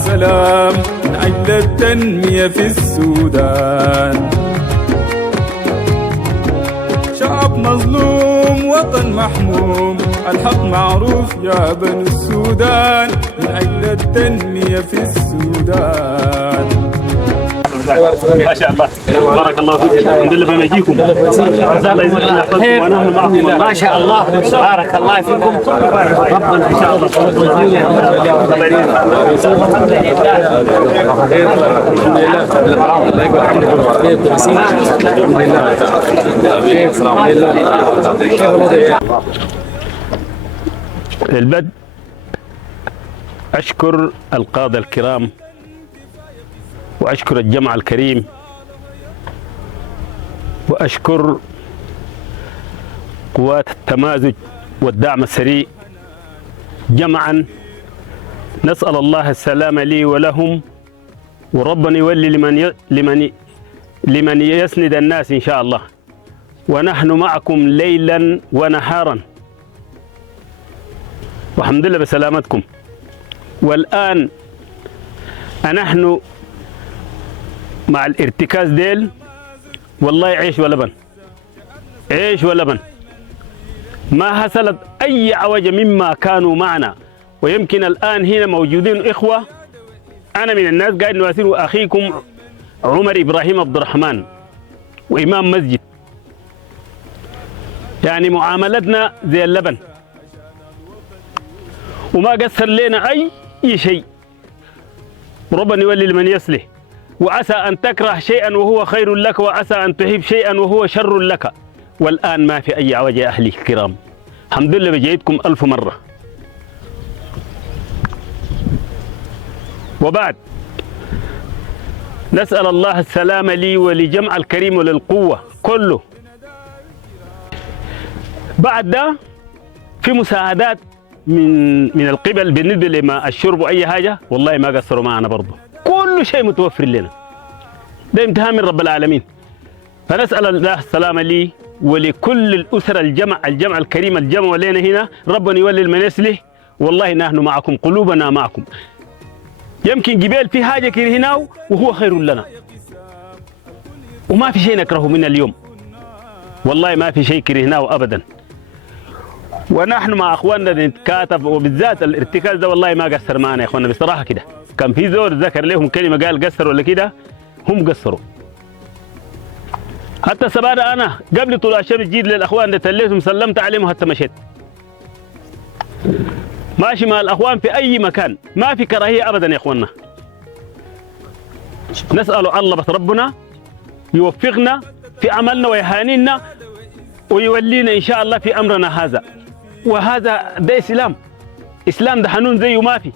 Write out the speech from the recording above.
سلام من أجل التنمية في السودان. شعب مظلوم وطن محموم، الحق معروف يا بني السودان من أجل التنمية في السودان. ما شاء الله بارك الله فيك. الحمد لله بنجيكم ونحن معكم. ما شاء الله بارك الله فيكم. ربنا ان شاء الله البدء أشكر القادة الكرام وأشكر الجمع الكريم وأشكر قوات التمازج والدعم السريع جمعا. نسأل الله السلام لي ولهم، وربنا يولي لمن يسند الناس إن شاء الله، ونحن معكم ليلا ونهارا، والحمد لله بسلامتكم. والآن نحن مع الارتكاز ديل والله عيش ولبن، عيش ولبن. ما حصلت أي عوجة مما كانوا معنا، ويمكن الآن هنا موجودين إخوة. أنا من الناس قاعد نواسل أخيكم عمر إبراهيم عبد الرحمن وإمام مسجد، يعني معاملتنا زي اللبن وما قصر لنا أي شيء. ربنا يولي لمن يصلح، وعسى أن تكره شيئا وهو خير لك، وعسى أن تحب شيئا وهو شر لك. والآن ما في أي عوجة يا أهلي الكرام، الحمد لله بجيتكم ألف مرة. وبعد نسأل الله السلام لي ولجمع الكريم وللقوة كله. بعد ده في مساعدات من القبل بالنسبة لما الشرب وأي حاجة، والله ما قصروا معنا برضه، كل شيء متوفر لنا، ده امتحان من رب العالمين. فنسأل الله السلام لي ولكل الأسرة الجمع الكريم الجمع لنا هنا، ربنا يولي من يصلح. والله نحن معكم، قلوبنا معكم. يمكن جبال في حاجة كرهناه وهو خير لنا، وما في شيء نكرهه من اليوم، والله ما في شيء كرهناه أبدا. ونحن مع أخواننا نتكاتف، وبالذات الارتكاز ده والله ما قصر معنا يا أخواننا بصراحة كده. كان في زور ذكر لهم كلمة قال قصر ولا كده، هم قصروا. حتى سبانا أنا قبل طلوع الشمس جيت للأخوان ده تليتهم سلمت عليهم حتى مشيت ماشي مع الأخوان في أي مكان، ما في كراهية أبدا يا أخواننا. نسأل الله بس ربنا يوفقنا في عملنا ويهانينا ويولينا إن شاء الله في أمرنا هذا. وهذا ده إسلام ده حنون زيه ما في.